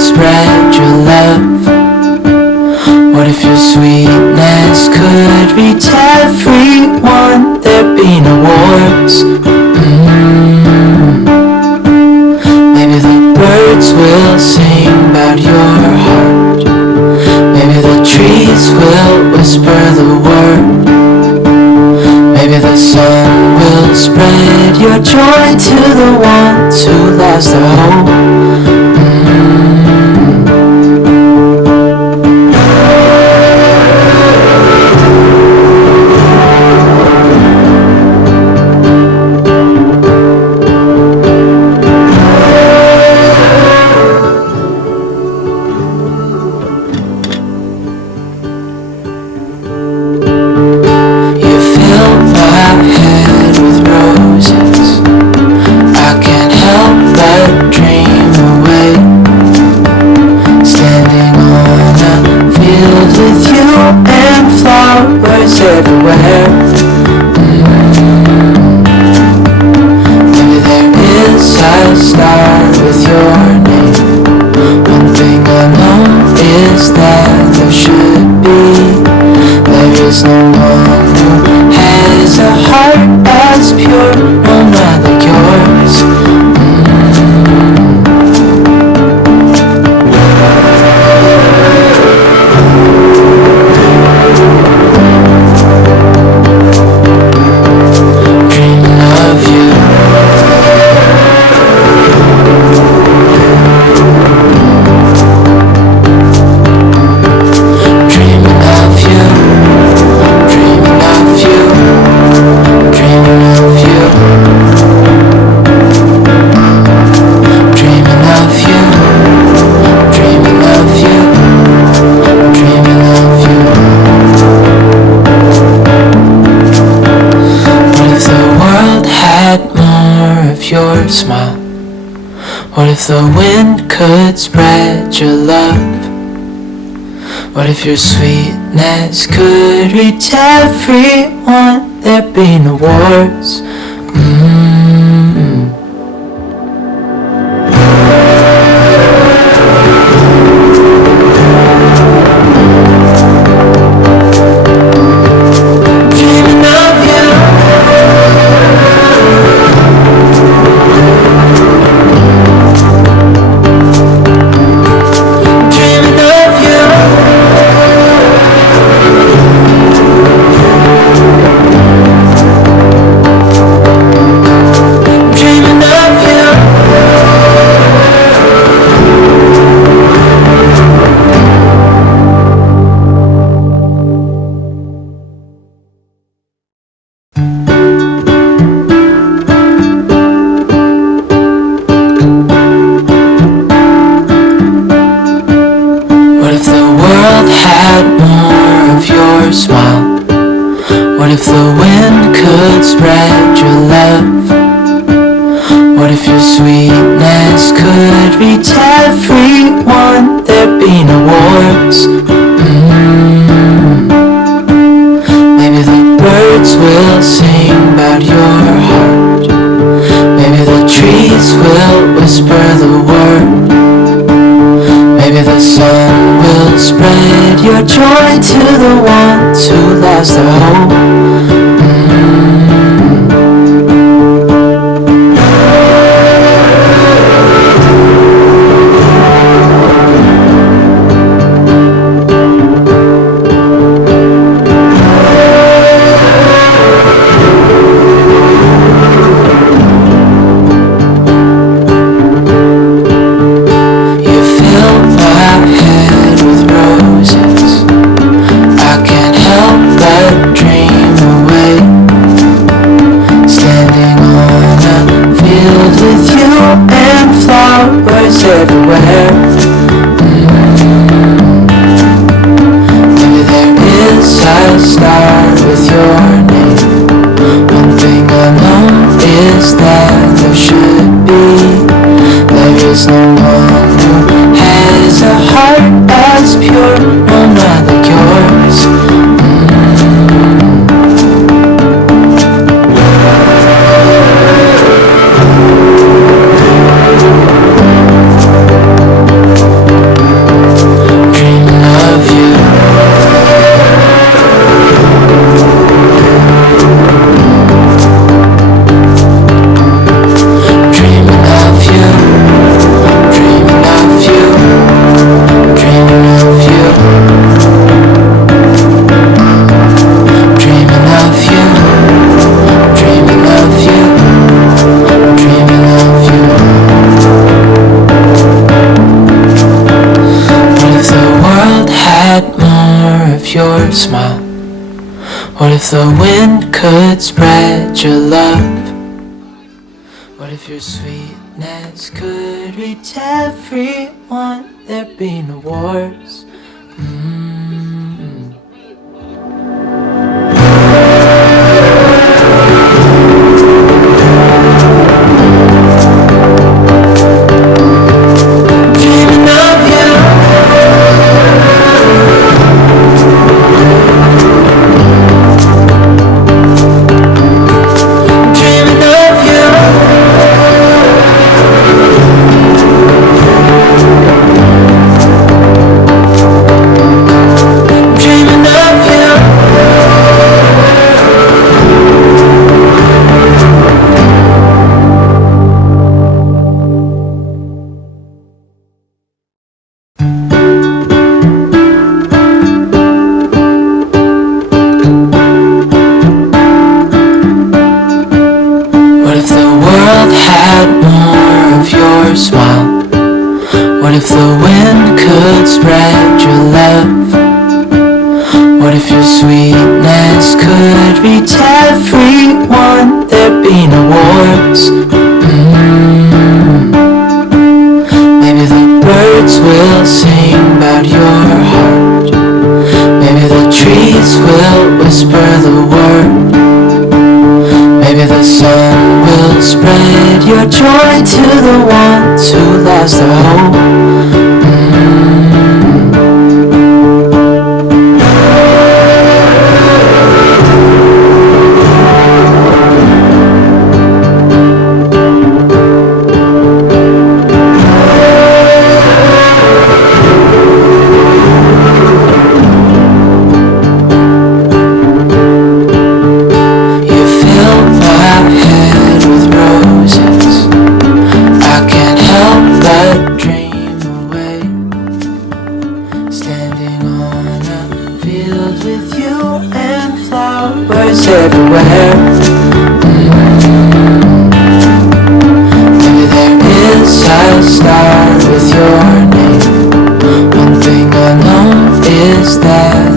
could spread your love? What if your sweetness could reach everyone? There'd be no wars. Maybe the birds will sing about your heart. Maybe the trees will whisper the word. Maybe the sun will spread your joy to the ones who lost their hope. Everywhere. Maybe there is a star with your name. One thing I know is that there should be. There is no one who has a heart as pure, no, not like yours. Your smile. What if the wind could spread your love? What if your sweetness could reach everyone? There'd be no wars. Smile. What if the wind could spread your love? What if your sweetness could reach everyone? There'd be no wars. Maybe the birds will sing about your heart. Maybe the trees will whisper the word. Maybe the sun will spread your joy to the ones who lost their hope. Everywhere. Maybe there is a star with your name. One thing I know is that there should be. There is no one who has a heart as pure, no, not like yours. your smile? What if the wind could spread your love? What if your sweetness could reach everyone? There'd be no wars. Smile. What if the wind could spread your love? What if your sweetness could reach everyone? There'd be no wars. Maybe the birds will sing about your heart. Maybe the trees will whisper the word. Maybe the sun will spread your joy to the ones who lost their hope. With you and flowers everywhere. Maybe there is a star with your name. One thing I know is that